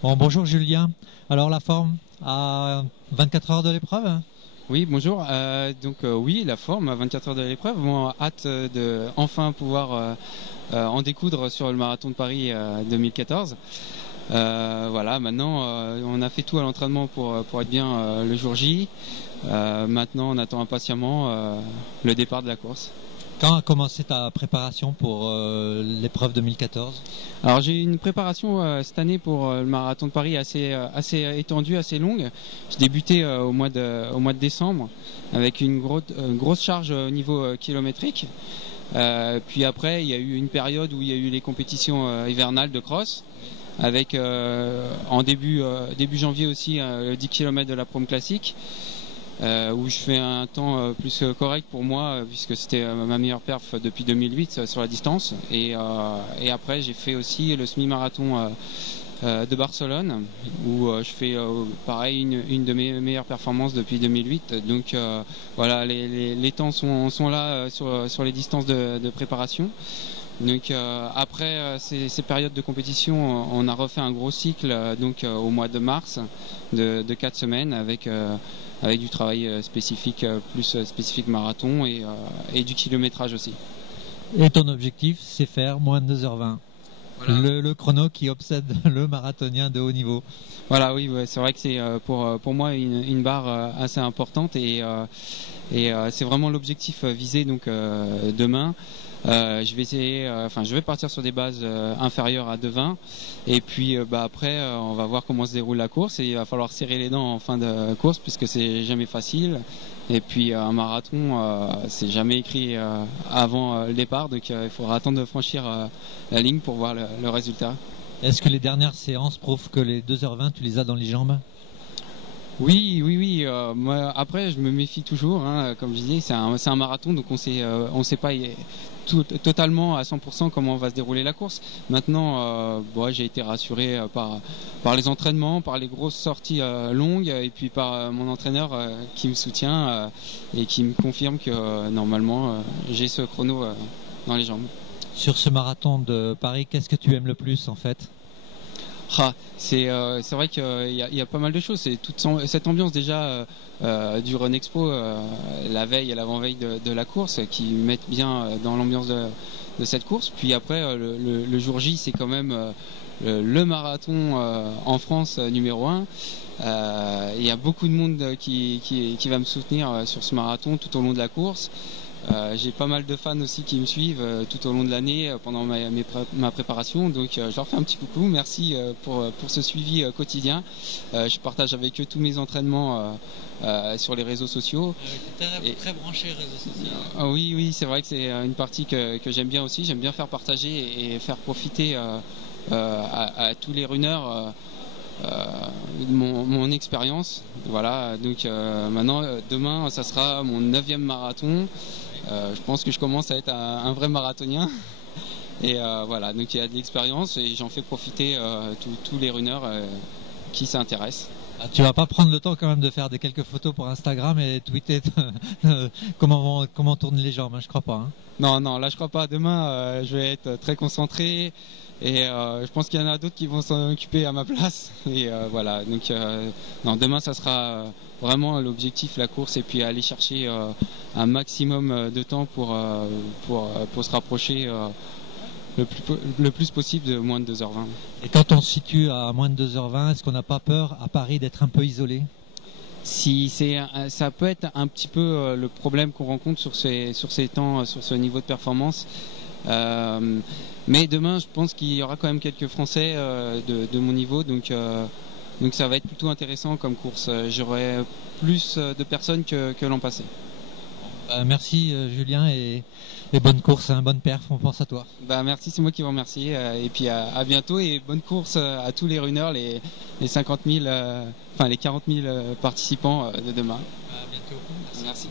Bon, bonjour Julien. Alors la forme à 24 heures de l'épreuve? Oui, bonjour. Oui, la forme à 24 heures de l'épreuve. Bon, hâte de enfin pouvoir en découdre sur le marathon de Paris 2014. Voilà, maintenant on a fait tout à l'entraînement pour être bien le jour J. Maintenant on attend impatiemment le départ de la course. Quand a commencé ta préparation pour l'épreuve 2014? Alors j'ai eu une préparation cette année pour le marathon de Paris assez étendue, assez longue. J'ai débuté au mois de décembre avec une grosse charge au niveau kilométrique. Puis après il y a eu une période où il y a eu les compétitions hivernales de cross, avec en début janvier aussi le 10 km de la Prom Classique, où je fais un temps plus correct pour moi, puisque c'était ma meilleure perf depuis 2008 sur la distance. Et après j'ai fait aussi le semi-marathon de Barcelone, où je fais pareil une de mes meilleures performances depuis 2008. Donc voilà, les temps sont là sur les distances de préparation. Donc après ces périodes de compétition, on a refait un gros cycle au mois de mars de 4 semaines avec du travail spécifique, plus spécifique marathon et du kilométrage aussi. Et ton objectif, c'est faire moins de 2h20. Voilà. Le chrono qui obsède le marathonien de haut niveau. Voilà, oui, ouais, c'est vrai que c'est pour moi une barre assez importante et c'est vraiment l'objectif visé donc demain. Je vais essayer, je vais partir sur des bases inférieures à 2,20 et puis après on va voir comment se déroule la course et il va falloir serrer les dents en fin de course puisque c'est jamais facile et puis un marathon c'est jamais écrit avant le départ, donc il faudra attendre de franchir la ligne pour voir le résultat. Est-ce que les dernières séances prouvent que les 2h20 tu les as dans les jambes? Oui. Moi, après, je me méfie toujours. Hein, comme je disais, c'est un marathon, donc on sait pas totalement à 100% comment va se dérouler la course. Maintenant, j'ai été rassuré par les entraînements, par les grosses sorties longues, et puis par mon entraîneur qui me soutient et qui me confirme que normalement j'ai ce chrono dans les jambes. Sur ce marathon de Paris, qu'est-ce que tu aimes le plus en fait? C'est vrai qu'il y a pas mal de choses. C'est toute cette ambiance déjà du Run Expo la veille et l'avant-veille de la course qui mettent bien dans l'ambiance de cette course. Puis après le jour J, c'est quand même le marathon en France numéro 1. Il y a beaucoup de monde qui va me soutenir sur ce marathon tout au long de la course. J'ai pas mal de fans aussi qui me suivent tout au long de l'année pendant ma préparation, donc je leur fais un petit coucou, merci pour ce suivi quotidien. Je partage avec eux tous mes entraînements sur les réseaux sociaux. Très branché réseaux sociaux. Oui, c'est vrai que c'est une partie que j'aime bien aussi, j'aime bien faire partager et faire profiter à tous les runners mon expérience. Voilà, donc maintenant demain ça sera mon 9e marathon. Je pense que je commence à être un vrai marathonien et voilà, donc il y a de l'expérience et j'en fais profiter tous les runners qui s'intéressent. Tu vas pas prendre le temps quand même de faire quelques photos pour Instagram et tweeter comment tournent les jambes, hein, je crois pas. Hein. Non, là je crois pas. Demain je vais être très concentré et je pense qu'il y en a d'autres qui vont s'en occuper à ma place. Et voilà, donc demain ça sera vraiment l'objectif, la course, et puis aller chercher un maximum de temps pour se rapprocher le plus possible de moins de 2h20. Et quand on se situe à moins de 2h20, est-ce qu'on n'a pas peur à Paris d'être un peu isolé? Ça peut être un petit peu le problème qu'on rencontre sur ces temps, sur ce niveau de performance. Mais demain, je pense qu'il y aura quand même quelques Français de mon niveau, donc ça va être plutôt intéressant comme course. J'aurai plus de personnes que l'an passé. Merci Julien et bonne course, hein, bonne perf, on pense à toi. Merci, c'est moi qui vous remercie et puis à bientôt et bonne course à tous les runners, les 50 000, les 40 000 participants de demain. À bientôt. Merci.